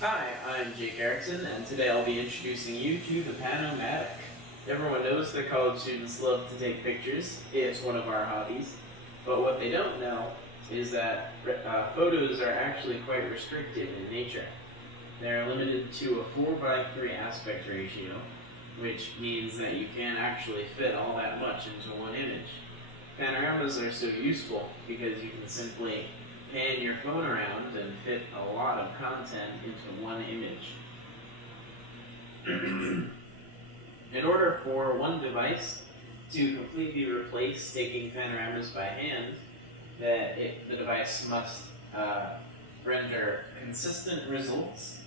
Hi, I'm Jake Erickson, and today I'll be introducing you to the Pano-matic. Everyone knows that college students love to take pictures. It's one of our hobbies. But what they don't know is that photos are actually quite restricted in nature. They're limited to a 4:3 aspect ratio, which means that you can't actually fit all that much into one image. Panoramas are so useful because you can simply pan your phone around and fit a lot of content into one image. In order for one device to completely replace taking panoramas by hand, the device must render consistent results,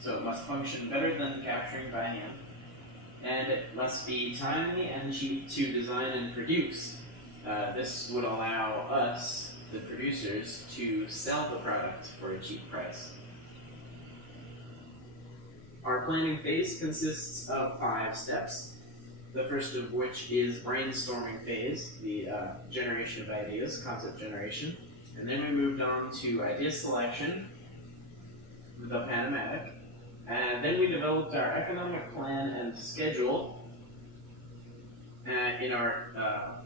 so it must function better than capturing by hand, and it must be timely and cheap to design and produce. This would allow us, the producers, to sell the product for a cheap price. Our planning phase consists of 5 steps, the first of which is brainstorming phase, the generation of ideas, concept generation, and then we moved on to idea selection, the Pano-matic, and then we developed our economic plan and schedule in our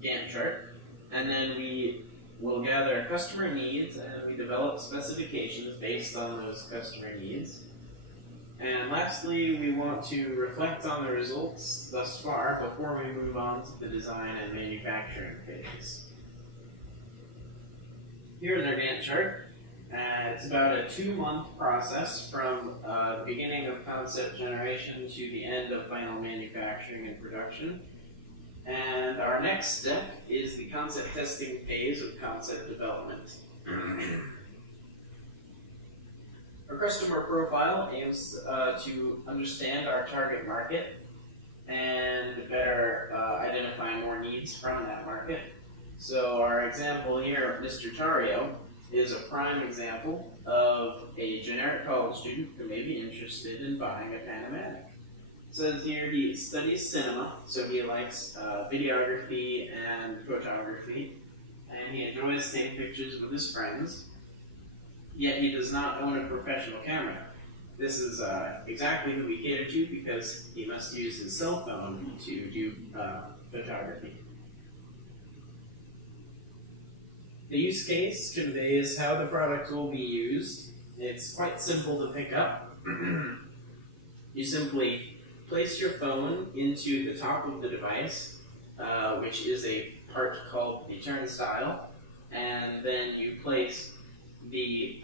Gantt chart, and then we will gather customer needs and we develop specifications based on those customer needs. And lastly, we want to reflect on the results thus far before we move on to the design and manufacturing phase. Here is our Gantt chart. It's about a 2-month process from the beginning of concept generation to the end of final manufacturing and production. And our next step is the concept testing phase of concept development. Our customer profile aims to understand our target market and better identify more needs from that market. So our example here, Mr. Tario, is a prime example of a generic college student who may be interested in buying a Pano-matic. It says here he studies cinema, so he likes videography and photography, and he enjoys taking pictures with his friends, yet he does not own a professional camera. This is exactly who we cater to because he must use his cell phone to do photography. The use case conveys how the product will be used. It's quite simple to pick up. You simply place your phone into the top of the device, which is a part called the turnstile, and then you place the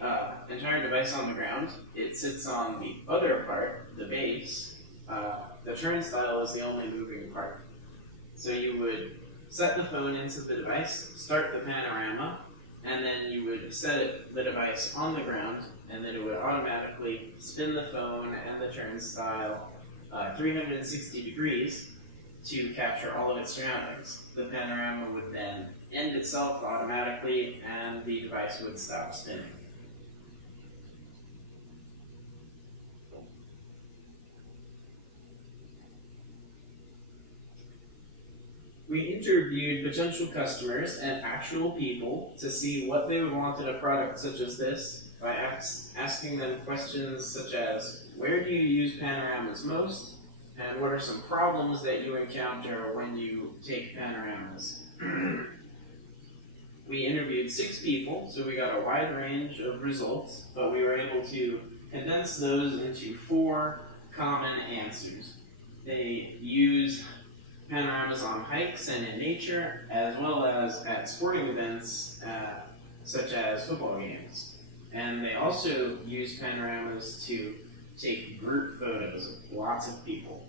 entire device on the ground. It sits on the other part, the base. The turnstile is the only moving part. So you would set the phone into the device, start the panorama, and then you would set the device on the ground, and then it would automatically spin the phone and the turnstile 360 degrees to capture all of its surroundings. The panorama would then end itself automatically and the device would stop spinning. We interviewed potential customers and actual people to see what they would want in a product such as this by asking them questions such as, where do you use panoramas most? And what are some problems that you encounter when you take panoramas? We interviewed 6 people, so we got a wide range of results, but we were able to condense those into 4 common answers. They use panoramas on hikes and in nature, as well as at sporting events such as football games. And they also use panoramas to take group photos of lots of people.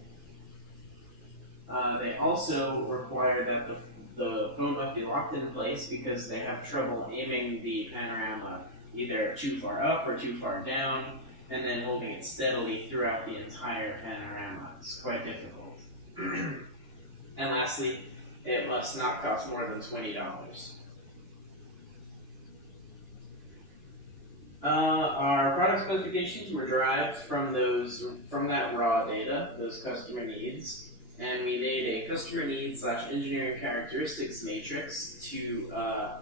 They also require that the phone must be locked in place because they have trouble aiming the panorama either too far up or too far down, and then holding it steadily throughout the entire panorama. It's quite difficult. And lastly, it must not cost more than $20. Our product specifications were derived from that raw data, those customer needs, and we made a customer needs / engineering characteristics matrix to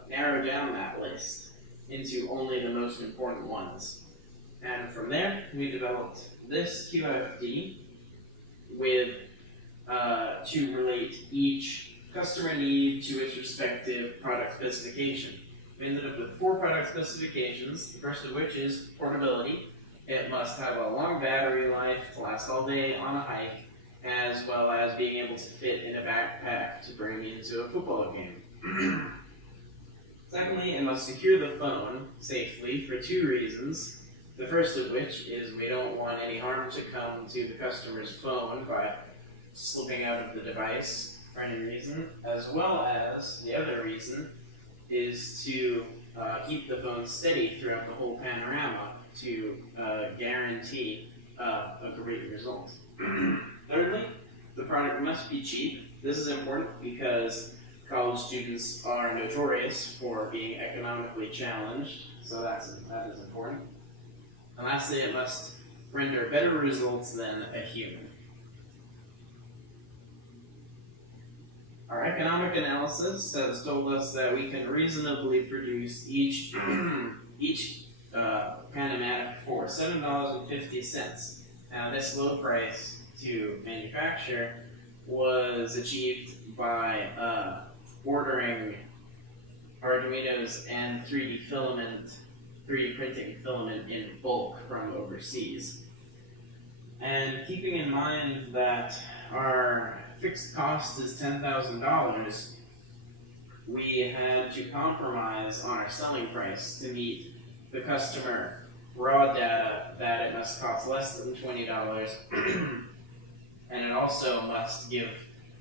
narrow down that list into only the most important ones. And from From there, we developed this QFD with to relate each customer need to its respective product specification. We ended up with 4 product specifications, the first of which is portability. It must have a long battery life to last all day on a hike, as well as being able to fit in a backpack to bring into a football game. Secondly, it must secure the phone safely for 2 reasons. The first of which is we don't want any harm to come to the customer's phone by slipping out of the device for any reason, as well as the other reason is to keep the phone steady throughout the whole panorama to guarantee a great result. Thirdly, the product must be cheap. This is important because college students are notorious for being economically challenged, so that is important. And lastly, it must render better results than a human. Our economic analysis has told us that we can reasonably produce each Pano-matic for $7.50. Now, this low price to manufacture was achieved by ordering Arduinos and 3D printing filament in bulk from overseas. And keeping in mind that our fixed cost is $10,000, we had to compromise on our selling price to meet the customer raw data that it must cost less than $20, and it also must give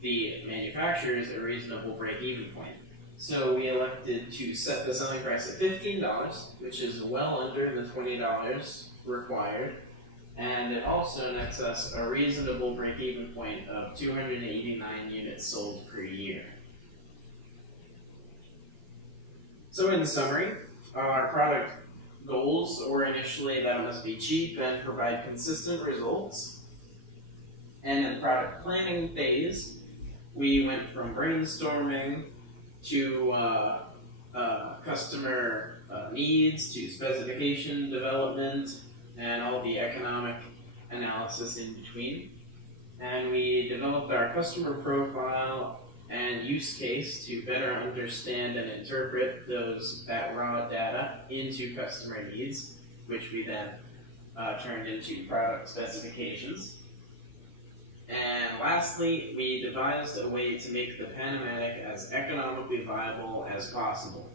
the manufacturers a reasonable break-even point. So we elected to set the selling price at $15, which is well under the $20 required, and it also nets us a reasonable break-even point of 289 units sold per year. So in summary, our product goals were initially that it must be cheap and provide consistent results. And in the product planning phase, we went from brainstorming to customer needs to specification development and all the economic analysis in between. And we developed our customer profile and use case to better understand and interpret that raw data into customer needs, which we then turned into product specifications. And lastly, we devised a way to make the Pano-matic as economically viable as possible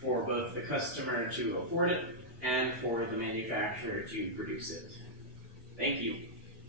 for both the customer to afford it and for the manufacturer to produce it. Thank you.